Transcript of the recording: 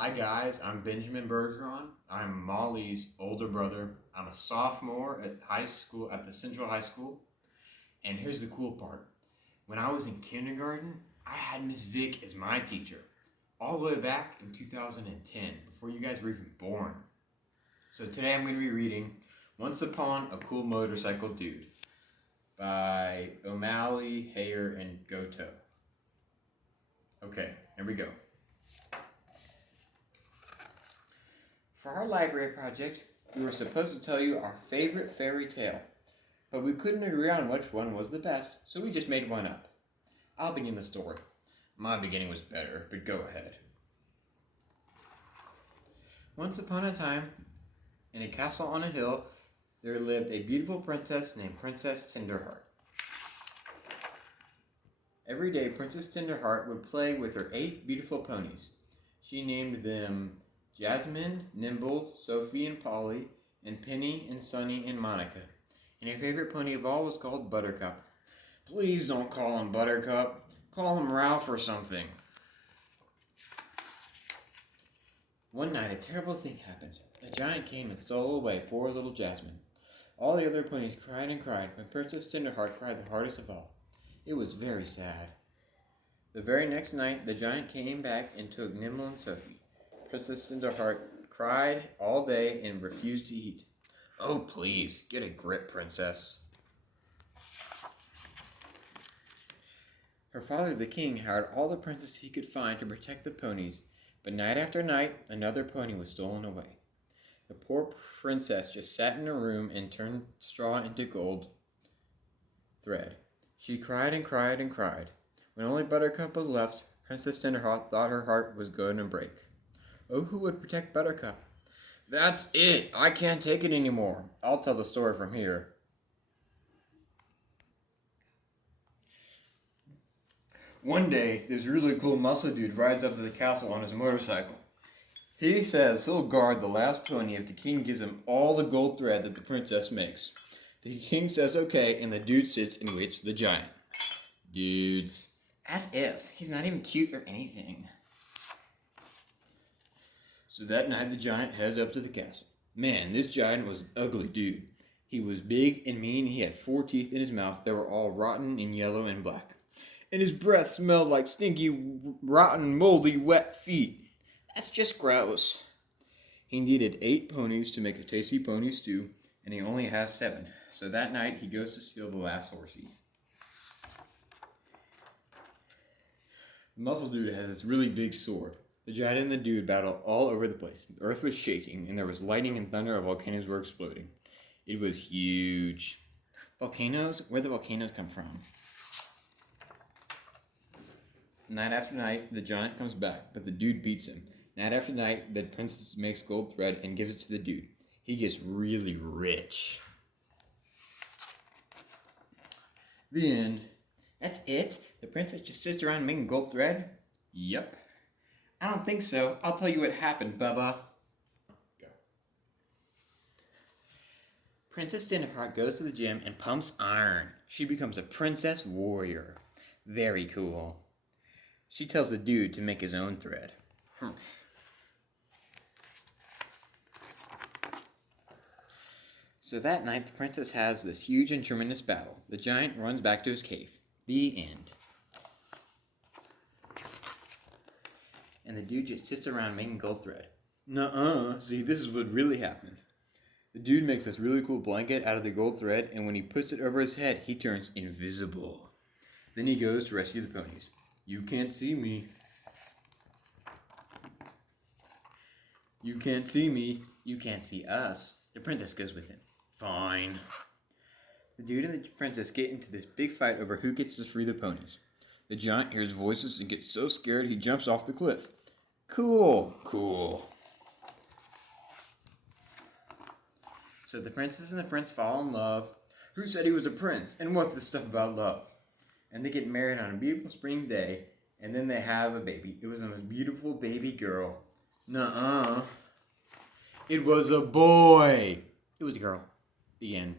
Hi guys, I'm Benjamin Bergeron. I'm Molly's older brother. I'm a sophomore at high school at the Central High School. And here's the cool part. When I was in kindergarten, I had Miss Vick as my teacher. All the way back in 2010, before you guys were even born. So today I'm going to be reading Once Upon a Cool Motorcycle Dude by O'Malley, Hayer, and Goto. Okay, here we go. For our library project, we were supposed to tell you our favorite fairy tale, but we couldn't agree on which one was the best, so we just made one up. I'll begin the story. My beginning was better, but go ahead. Once upon a time, in a castle on a hill, there lived a beautiful princess named Princess Tenderheart. Every day, Princess Tenderheart would play with her 8 beautiful ponies. She named them Jasmine, Nimble, Sophie and Polly, and Penny and Sunny and Monica. And her favorite pony of all was called Buttercup. Please don't call him Buttercup. Call him Ralph or something. One night, a terrible thing happened. A giant came and stole away poor little Jasmine. All the other ponies cried and cried, but Princess Tenderheart cried the hardest of all. It was very sad. The very next night, the giant came back and took Nimble and Sophie. Princess Cinderheart cried all day and refused to eat. Oh, please, get a grip, princess. Her father, the king, hired all the princes he could find to protect the ponies, but night after night, another pony was stolen away. The poor princess just sat in her room and turned straw into gold thread. She cried and cried and cried. When only Buttercup was left, Princess Tenderheart thought her heart was going to break. Oh, who would protect Buttercup? That's it. I can't take it anymore. I'll tell the story from here. One day, this really cool muscle dude rides up to the castle on his motorcycle. He says he'll guard the last pony if the king gives him all the gold thread that the princess makes. The king says okay, and the dude sits and waits for the giant. Dudes. As if. He's not even cute or anything. So that night the giant heads up to the castle. Man, this giant was an ugly dude. He was big and mean. He had 4 teeth in his mouth that were all rotten and yellow and black. And his breath smelled like stinky, rotten, moldy, wet feet. That's just gross. He needed 8 ponies to make a tasty pony stew, and he only has 7. So that night he goes to steal the last horsey. The muscle dude has this really big sword. The giant and the dude battled all over the place. The earth was shaking, and there was lightning and thunder, and volcanoes were exploding. It was huge. Volcanoes? Where do volcanoes come from? Night after night, the giant comes back, but the dude beats him. Night after night, the princess makes gold thread and gives it to the dude. He gets really rich. The end. That's it? The princess just sits around making gold thread? Yep. I don't think so. I'll tell you what happened, Bubba. Go. Princess Tenderheart goes to the gym and pumps iron. She becomes a princess warrior. Very cool. She tells the dude to make his own thread. So that night, the princess has this huge and tremendous battle. The giant runs back to his cave. The end. And the dude just sits around making gold thread. Nuh-uh. See, this is what really happened. The dude makes this really cool blanket out of the gold thread, and when he puts it over his head, he turns invisible. Then he goes to rescue the ponies. You can't see me. You can't see me. You can't see us. The princess goes with him. Fine. The dude and the princess get into this big fight over who gets to free the ponies. The giant hears voices and gets so scared he jumps off the cliff. Cool. So the princess and the prince fall in love. Who said he was a prince? And what's this stuff about love? And they get married on a beautiful spring day, and then they have a baby. It was a beautiful baby girl. Nuh-uh. It was a boy. It was a girl. The end.